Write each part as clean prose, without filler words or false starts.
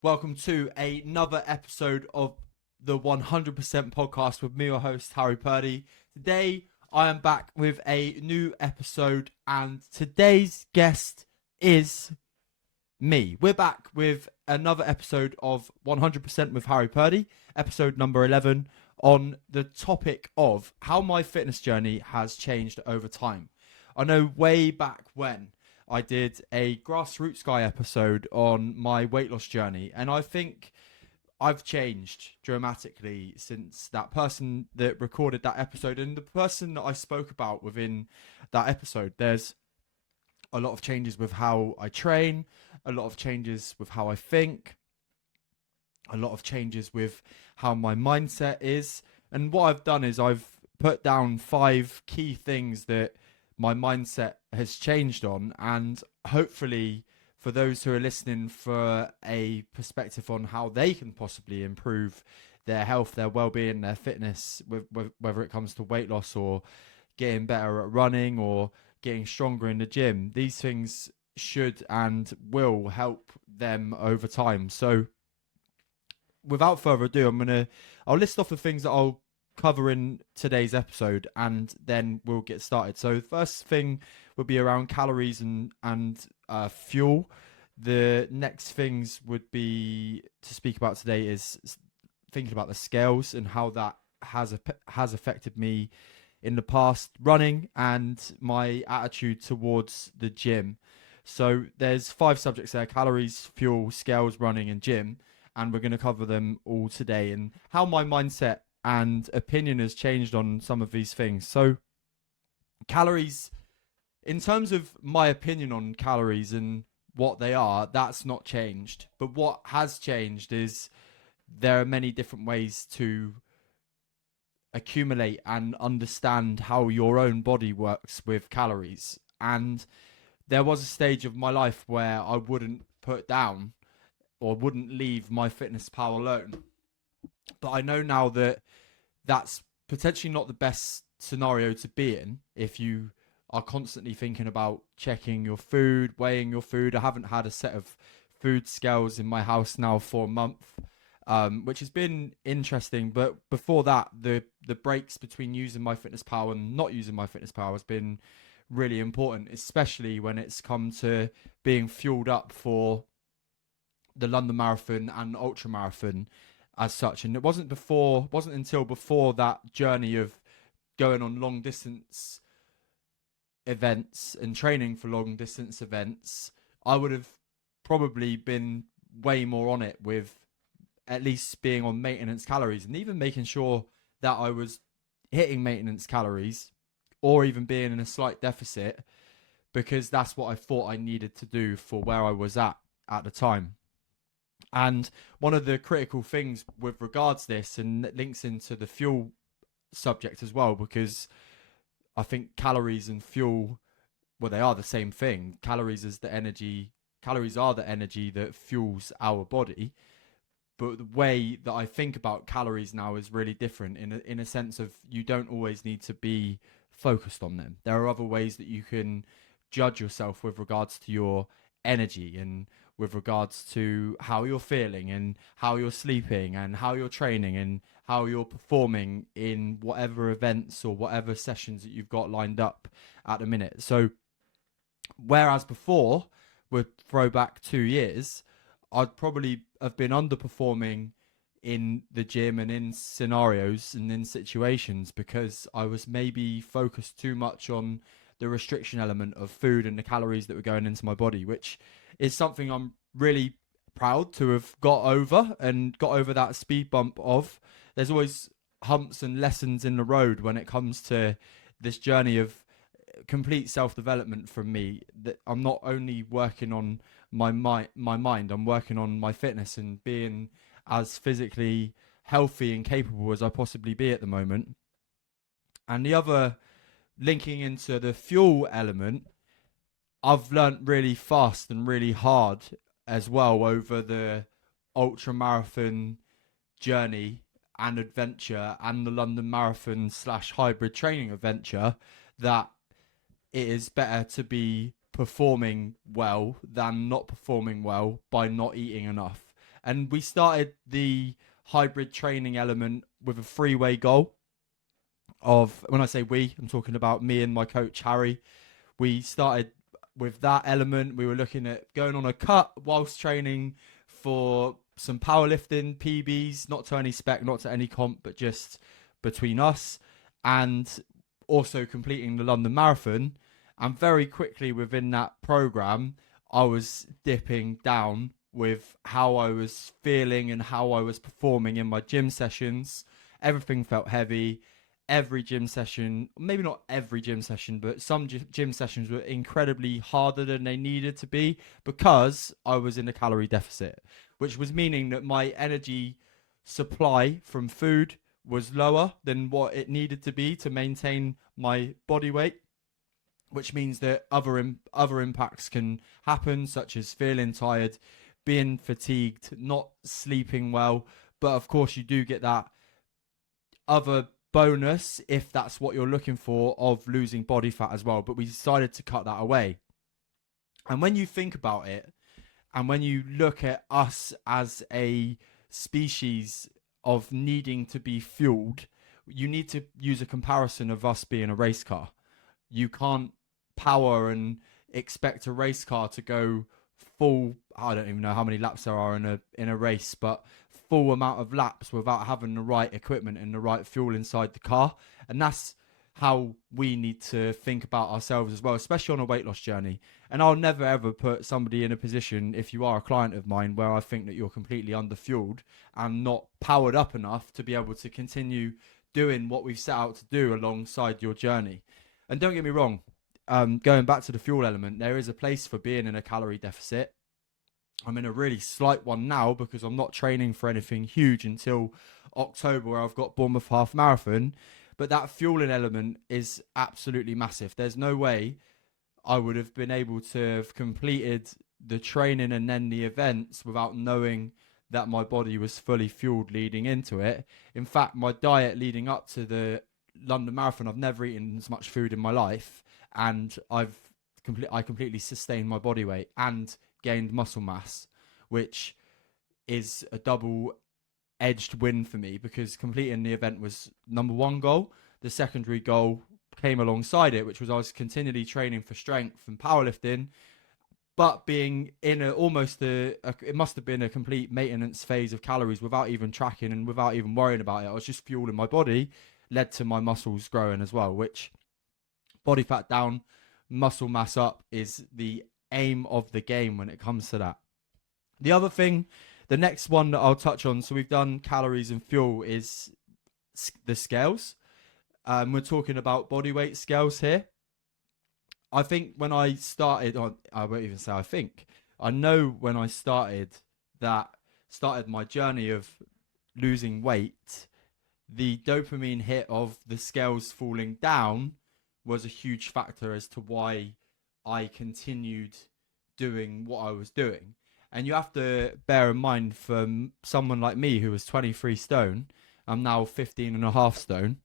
Welcome to another episode of the 100% podcast with me, your host, Harry Purdy. Today, I am back with a new episode, and today's guest is me. We're back with another episode of 100% with Harry Purdy, episode number 11, on the topic of how my fitness journey has changed over time. I know way back when I did a grassroots guy episode on my weight loss journey, and I think I've changed dramatically since that person that recorded that episode and the person that I spoke about within that episode. There's a lot of changes with how I train, a lot of changes with how I think, a lot of changes with how my mindset is. And what I've done is I've put down 5 key things that my mindset has changed on, and hopefully for those who are listening, for a perspective on how they can possibly improve their health, their well-being, their fitness, whether it comes to weight loss or getting better at running or getting stronger in the gym. These things should and will help them over time. So without further ado, I'll list off the things that I'll cover in today's episode, and then we'll get started. So the first thing would be around calories and fuel. The next things would be to speak about today is thinking about the scales and how that has affected me in the past, running, and my attitude towards the gym. So there's 5 subjects there: calories, fuel, scales, running, and gym. And we're going to cover them all today and how my mindset and opinion has changed on some of these things. So calories, in terms of my opinion on calories and what they are, that's not changed. But what has changed is there are many different ways to accumulate and understand how your own body works with calories. And there was a stage of my life where I wouldn't put down or wouldn't leave my fitness pal alone. But I know now that that's potentially not the best scenario to be in if you are constantly thinking about checking your food, weighing your food. I haven't had a set of food scales in my house now for a month, which has been interesting. But before that, the breaks between using my fitness pal and not using my fitness pal has been really important, especially when it's come to being fueled up for the London Marathon and ultra marathon as such. And it wasn't until before that journey of going on long distance events and training for long distance events, I would have probably been way more on it with at least being on maintenance calories and even making sure that I was hitting maintenance calories or even being in a slight deficit, because that's what I thought I needed to do for where I was at the time. And one of the critical things with regards to this, and it links into the fuel subject as well, because I think calories and fuel, well, they are the same thing. Calories are the energy that fuels our body. But the way that I think about calories now is really different in a sense of you don't always need to be focused on them. There are other ways that you can judge yourself with regards to your energy and with regards to how you're feeling and how you're sleeping and how you're training and how you're performing in whatever events or whatever sessions that you've got lined up at the minute. So whereas before, with throwback 2 years, I'd probably have been underperforming in the gym and in scenarios and in situations because I was maybe focused too much on the restriction element of food and the calories that were going into my body, which is something I'm really proud to have got over that speed bump of. There's always humps and lessons in the road when it comes to this journey of complete self-development from me, that I'm not only working on my mind, I'm working on my fitness and being as physically healthy and capable as I possibly be at the moment. And the other, linking into the fuel element, I've learnt really fast and really hard as well over the ultra marathon journey and adventure and the London Marathon / hybrid training adventure that it is better to be performing well than not performing well by not eating enough. And we started the hybrid training element with a 3-way goal of, when I say we, I'm talking about me and my coach, Harry. We started with that element. We were looking at going on a cut whilst training for some powerlifting PBs, not to any spec, not to any comp, but just between us, and also completing the London Marathon. And very quickly within that program, I was dipping down with how I was feeling and how I was performing in my gym sessions. Everything felt heavy. Every gym session, maybe not every gym session, but some gym sessions were incredibly harder than they needed to be because I was in a calorie deficit, which was meaning that my energy supply from food was lower than what it needed to be to maintain my body weight, which means that other impacts can happen, such as feeling tired, being fatigued, not sleeping well. But of course, you do get that other bonus, if that's what you're looking for, of losing body fat as well. But we decided to cut that away. And when you think about it, and when you look at us as a species of needing to be fueled, you need to use a comparison of us being a race car. You can't power and expect a race car to go full, I don't even know how many laps there are in a race, but full amount of laps without having the right equipment and the right fuel inside the car. And that's how we need to think about ourselves as well, especially on a weight loss journey. And I'll never ever put somebody in a position, if you are a client of mine, where I think that you're completely underfueled and not powered up enough to be able to continue doing what we've set out to do alongside your journey. And don't get me wrong, going back to the fuel element, there is a place for being in a calorie deficit. I'm in a really slight one now because I'm not training for anything huge until October, where I've got Bournemouth Half Marathon. But that fueling element is absolutely massive. There's no way I would have been able to have completed the training and then the events without knowing that my body was fully fueled leading into it. In fact, my diet leading up to the London Marathon, I've never eaten as much food in my life, and I completely sustained my body weight and gained muscle mass, which is a double-edged win for me, because completing the event was number one goal. The secondary goal came alongside it, which was I was continually training for strength and powerlifting, but being in it must have been a complete maintenance phase of calories without even tracking and without even worrying about it. I was just fueling my body, led to my muscles growing as well, which body fat down, muscle mass up is the aim of the game when it comes to that. The other thing, the next one that I'll touch on, so we've done calories and fuel, is the scales. We're talking about body weight scales here. I think when I started, I won't even say I think, I know when I started my journey of losing weight, the dopamine hit of the scales falling down was a huge factor as to why I continued doing what I was doing. And you have to bear in mind, for someone like me who was 23 stone, I'm now 15 and a half stone.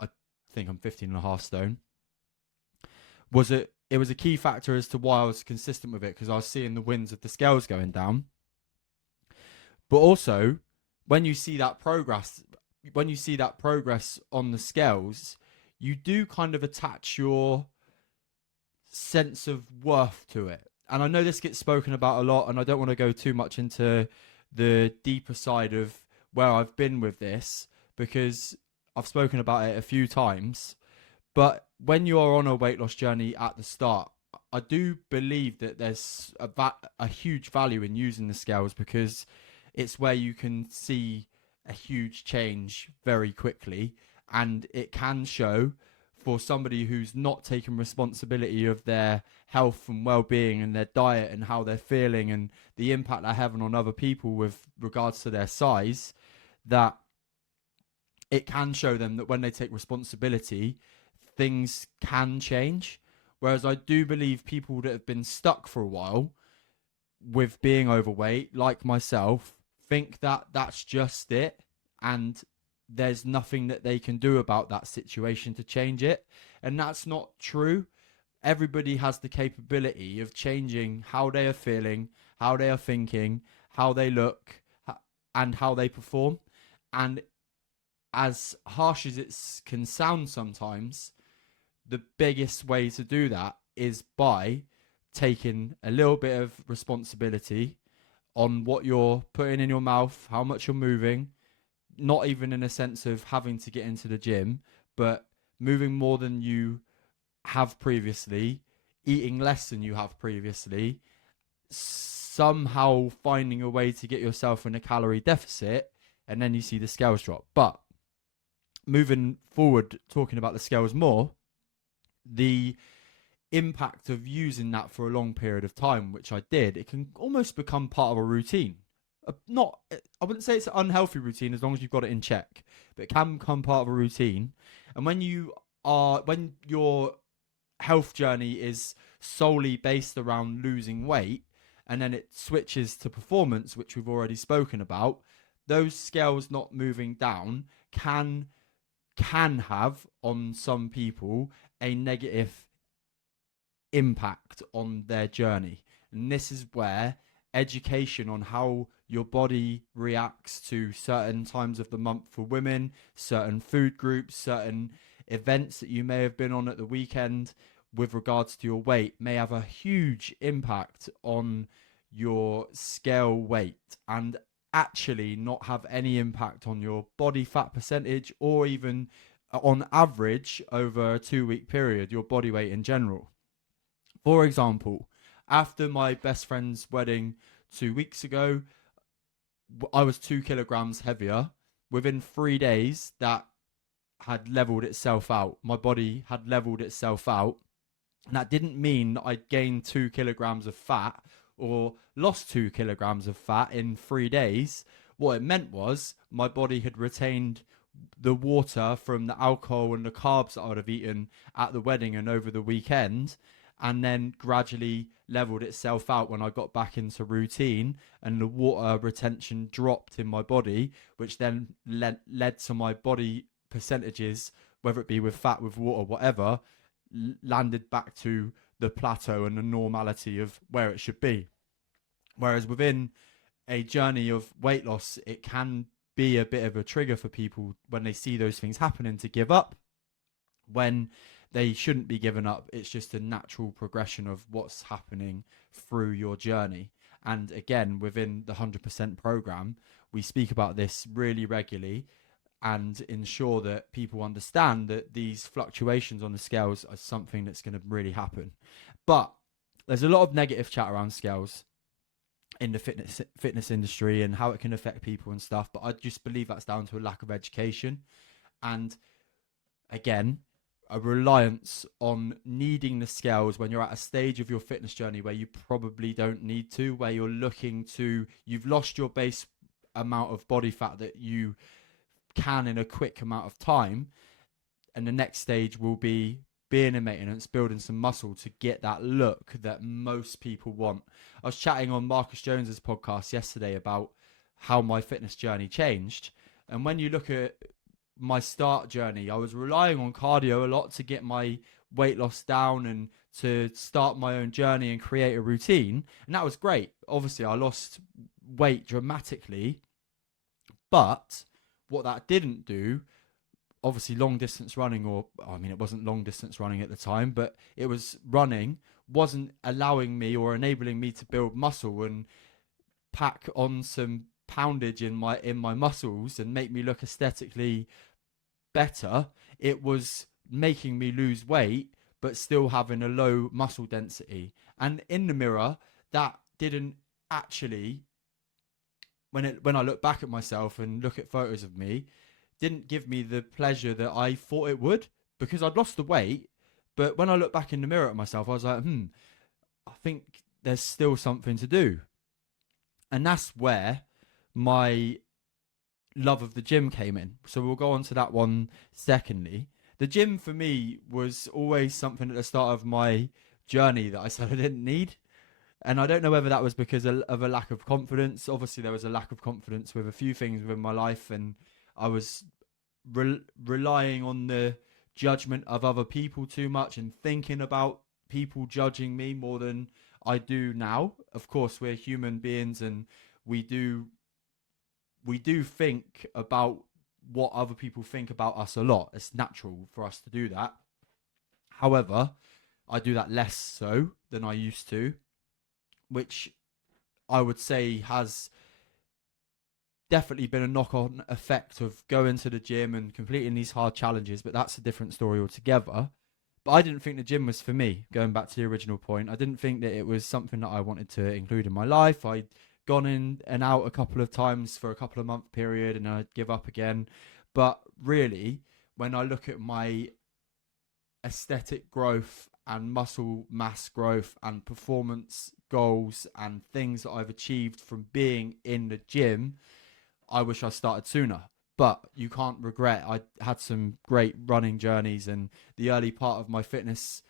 I think I'm 15 and a half stone. It was a key factor as to why I was consistent with it, because I was seeing the wins of the scales going down. But also, when you see that progress on the scales, you do kind of attach your sense of worth to it. And I know this gets spoken about a lot, and I don't want to go too much into the deeper side of where I've been with this, because I've spoken about it a few times. But when you're on a weight loss journey at the start, I do believe that there's a huge value in using the scales, because it's where you can see a huge change very quickly, and it can show for somebody who's not taking responsibility of their health and well-being and their diet and how they're feeling and the impact they're having on other people with regards to their size, that it can show them that when they take responsibility, things can change. Whereas I do believe people that have been stuck for a while with being overweight, like myself, think that that's just it, and there's nothing that they can do about that situation to change it. And that's not true. Everybody has the capability of changing how they are feeling, how they are thinking, how they look, and how they perform. And as harsh as it can sound sometimes, the biggest way to do that is by taking a little bit of responsibility on what you're putting in your mouth, how much you're moving, not even in a sense of having to get into the gym, but moving more than you have previously, eating less than you have previously, somehow finding a way to get yourself in a calorie deficit, and then you see the scales drop. But moving forward, talking about the scales more, the impact of using that for a long period of time, which I did, it can almost become part of a routine. Not, I wouldn't say it's an unhealthy routine as long as you've got it in check, but it can become part of a routine. And when your health journey is solely based around losing weight, and then it switches to performance, which we've already spoken about, those scales not moving down can have on some people a negative impact on their journey. And this is where education on how your body reacts to certain times of the month for women, certain food groups, certain events that you may have been on at the weekend with regards to your weight may have a huge impact on your scale weight, and actually not have any impact on your body fat percentage, or even on average over a 2-week period, your body weight in general. For example, after my best friend's wedding 2 weeks ago, I was 2 kilograms heavier. Within 3 days, that had leveled itself out. My body had leveled itself out. And that didn't mean that I'd gained 2 kilograms of fat or lost 2 kilograms of fat in 3 days. What it meant was my body had retained the water from the alcohol and the carbs that I would have eaten at the wedding and over the weekend, and then gradually leveled itself out when I got back into routine, and the water retention dropped in my body, which then led to my body percentages, whether it be with fat, with water, whatever, landed back to the plateau and the normality of where it should be. Whereas within a journey of weight loss, it can be a bit of a trigger for people when they see those things happening to give up, when they shouldn't be given up. It's just a natural progression of what's happening through your journey. And again, within the 100% program, we speak about this really regularly and ensure that people understand that these fluctuations on the scales are something that's going to really happen. But there's a lot of negative chat around scales in the fitness industry and how it can affect people and stuff. But I just believe that's down to a lack of education. And again, a reliance on needing the scales when you're at a stage of your fitness journey where you probably don't need to, where you've lost your base amount of body fat that you can in a quick amount of time, and the next stage will be being in maintenance, building some muscle to get that look that most people want. I was chatting on Marcus Jones's podcast yesterday about how my fitness journey changed, and when you look at my start journey, I was relying on cardio a lot to get my weight loss down and to start my own journey and create a routine, and that was great. Obviously I lost weight dramatically, but what that didn't do, obviously long distance running, or I mean it wasn't long distance running at the time, but it was running, wasn't allowing me or enabling me to build muscle and pack on some poundage in my muscles and make me look aesthetically better. It was making me lose weight but still having a low muscle density. And in the mirror, that didn't actually, when I look back at myself and look at photos of me, didn't give me the pleasure that I thought it would, because I'd lost the weight. But when I look back in the mirror at myself, I was like, I think there's still something to do. And that's where my love of the gym came in. So we'll go on to that one secondly. The gym for me was always something at the start of my journey that I said I didn't need. And I don't know whether that was because of a lack of confidence. Obviously, there was a lack of confidence with a few things within my life, and I was relying on the judgment of other people too much and thinking about people judging me more than I do now. Of course, we're human beings and we do we do think about what other people think about us a lot. It's natural for us to do that. However, I do that less so than I used to, which I would say has definitely been a knock-on effect of going to the gym and completing these hard challenges, but that's a different story altogether. But I didn't think the gym was for me, going back to the original point. I didn't think that it was something that I wanted to include in my life. I'd gone in and out a couple of times for a couple of month period and I'd give up again. But really, when I look at my aesthetic growth and muscle mass growth and performance goals and things that I've achieved from being in the gym, I wish I started sooner. But you can't regret. I had some great running journeys, and the early part of my fitness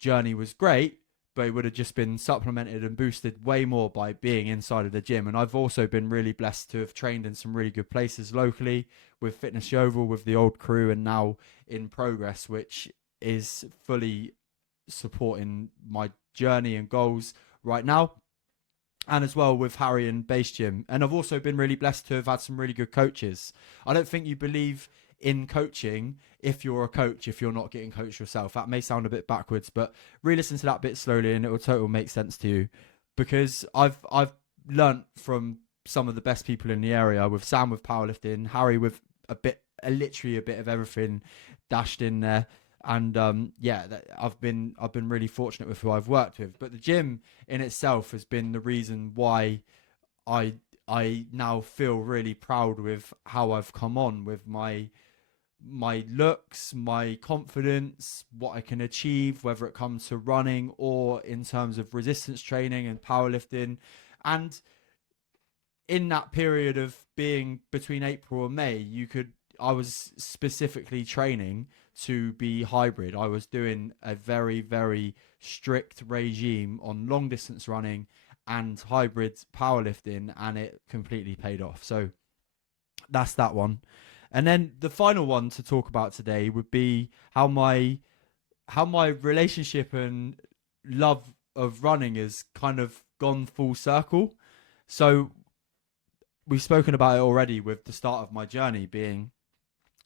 journey was great, but it would have just been supplemented and boosted way more by being inside of the gym. And I've also been really blessed to have trained in some really good places locally with Fitness Yeovil, with the old crew, and now in Progress, which is fully supporting my journey and goals right now. And as well with Harry and Base Gym. And I've also been really blessed to have had some really good coaches. I don't think you believe in coaching if you're a coach, if you're not getting coached yourself. That may sound a bit backwards, but re-listen to that bit slowly and it will totally make sense to you. Because I've learnt from some of the best people in the area, with Sam with powerlifting, Harry with literally a bit of everything dashed in there. And I've been really fortunate with who I've worked with. But the gym in itself has been the reason why I now feel really proud with how I've come on with my looks, my confidence, what I can achieve, whether it comes to running or in terms of resistance training and powerlifting. And in that period of being between April and May, I was specifically training to be hybrid. I was doing a very, very strict regime on long distance running and hybrid powerlifting, and it completely paid off. So that's that one. And then the final one to talk about today would be how my relationship and love of running has kind of gone full circle. So we've spoken about it already, with the start of my journey being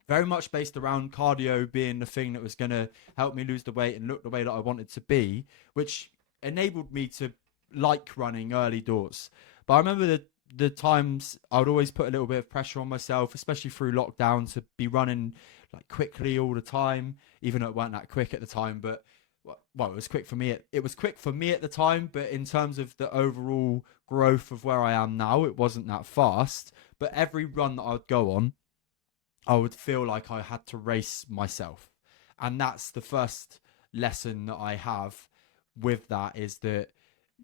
very much based around cardio being the thing that was going to help me lose the weight and look the way that I wanted to be, which enabled me to like running early doors. But I remember the times I would always put a little bit of pressure on myself, especially through lockdown, to be running like quickly all the time, even though it weren't that quick at the time. But well, it was quick for me. It was quick for me at the time, but in terms of the overall growth of where I am now, it wasn't that fast. But every run that I'd go on, I would feel like I had to race myself. And that's the first lesson that I have with that, is that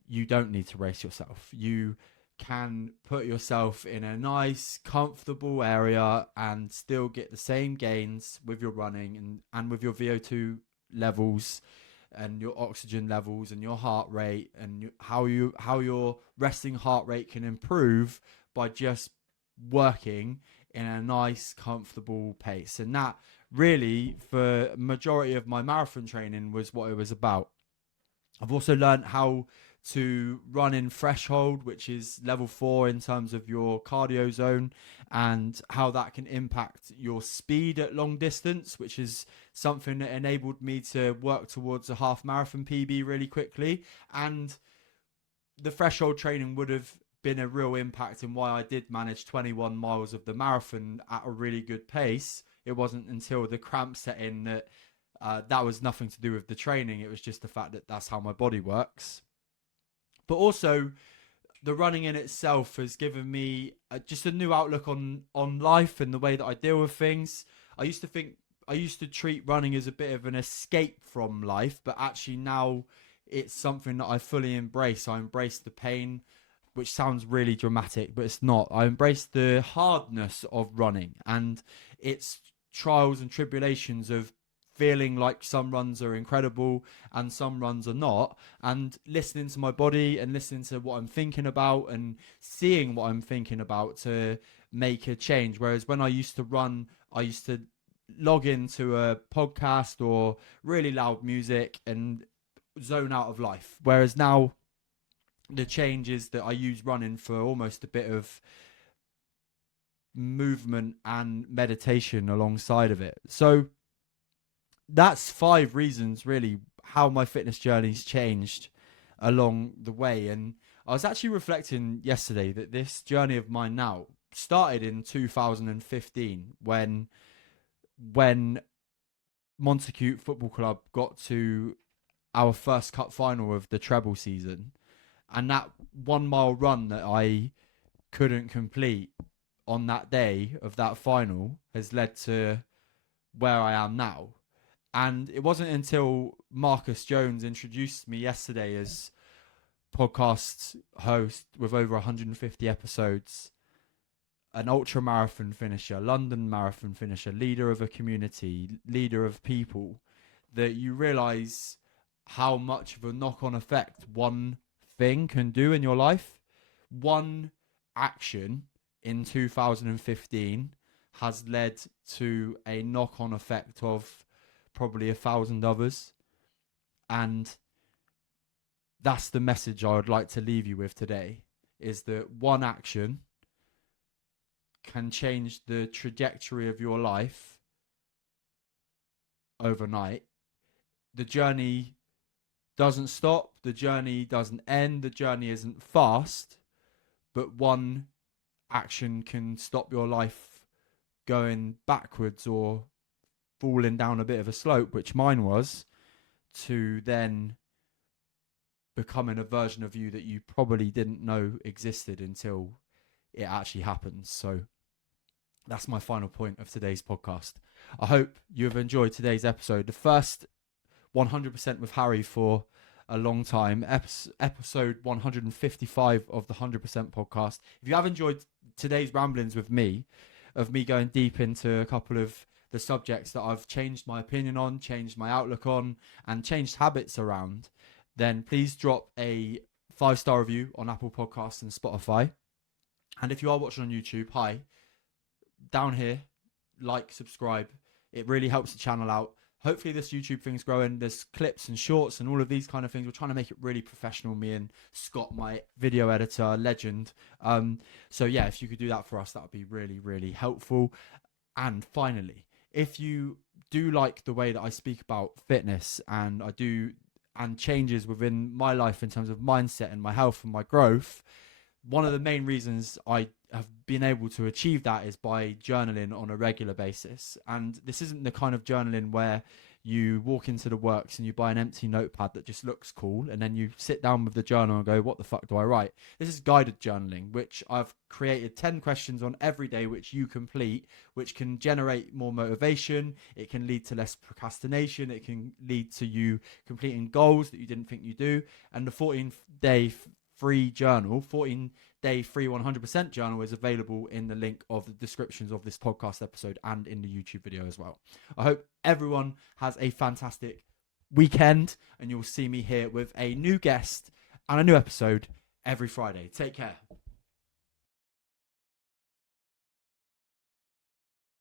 you don't need to race yourself. You can put yourself in a nice, comfortable area and still get the same gains with your running and with your VO2 levels and your oxygen levels and your heart rate, and how your resting heart rate can improve by just working in a nice, comfortable pace. And that really, for majority of my marathon training, was what it was about. I've also learned how to run in threshold, which is level 4 in terms of your cardio zone, and how that can impact your speed at long distance, which is something that enabled me to work towards a half marathon PB really quickly. And the threshold training would have been a real impact in why I did manage 21 miles of the marathon at a really good pace. It wasn't until the cramp set in that that was nothing to do with the training. It was just the fact that that's how my body works. But also, the running in itself has given me just a new outlook on life and the way that I deal with things. I used to treat running as a bit of an escape from life, but actually now it's something that I fully embrace. I embrace the pain, which sounds really dramatic, but it's not. I embrace the hardness of running and its trials and tribulations of feeling like some runs are incredible and some runs are not, and listening to my body and listening to what I'm thinking about and seeing what I'm thinking about to make a change. Whereas when I used to run, I used to log into a podcast or really loud music and zone out of life. Whereas now, the change is that I use running for almost a bit of movement and meditation alongside of it. So that's 5 reasons really how my fitness journey's changed along the way. And I was actually reflecting yesterday that this journey of mine now started in 2015 when Montacute Football Club got to our first cup final of the treble season, and that 1 mile run that I couldn't complete on that day of that final has led to where I am now. And it wasn't until Marcus Jones introduced me yesterday as podcast host with over 150 episodes, an ultra marathon finisher, London marathon finisher, leader of a community, leader of people, that you realize how much of a knock-on effect one thing can do in your life. One action in 2015 has led to a knock-on effect of probably 1,000 others. And that's the message I would like to leave you with today, is that one action can change the trajectory of your life overnight. The journey doesn't stop, the journey doesn't end, the journey isn't fast, but one action can stop your life going backwards or falling down a bit of a slope, which mine was, to then becoming a version of you that you probably didn't know existed until it actually happens. So that's my final point of today's podcast. I hope you have enjoyed today's episode, the first 100% with Harry for a long time, episode 155 of the 100% podcast. If you have enjoyed today's ramblings with me, of me going deep into a couple of the subjects that I've changed my opinion on, changed my outlook on, and changed habits around, then please drop a 5-star review on Apple Podcasts and Spotify. And if you are watching on YouTube, hi, down here, like, subscribe. It really helps the channel out. Hopefully this YouTube thing's growing. There's clips and shorts and all of these kind of things. We're trying to make it really professional, me and Scott, my video editor, legend. So yeah, if you could do that for us, that would be really, really helpful. And finally, if you do like the way that I speak about fitness and and changes within my life in terms of mindset and my health and my growth, one of the main reasons I have been able to achieve that is by journaling on a regular basis. And this isn't the kind of journaling where you walk into the works and you buy an empty notepad that just looks cool and then you sit down with the journal and go, what the fuck do I write? This is guided journaling, which I've created 10 questions on every day, which you complete, which can generate more motivation. It can lead to less procrastination. It can lead to you completing goals that you didn't think you do. And the 14-day free journal, 14-day free 100% journal, is available in the link of the descriptions of this podcast episode and in the YouTube video as well. I hope everyone has a fantastic weekend, and you'll see me here with a new guest and a new episode every Friday. Take care.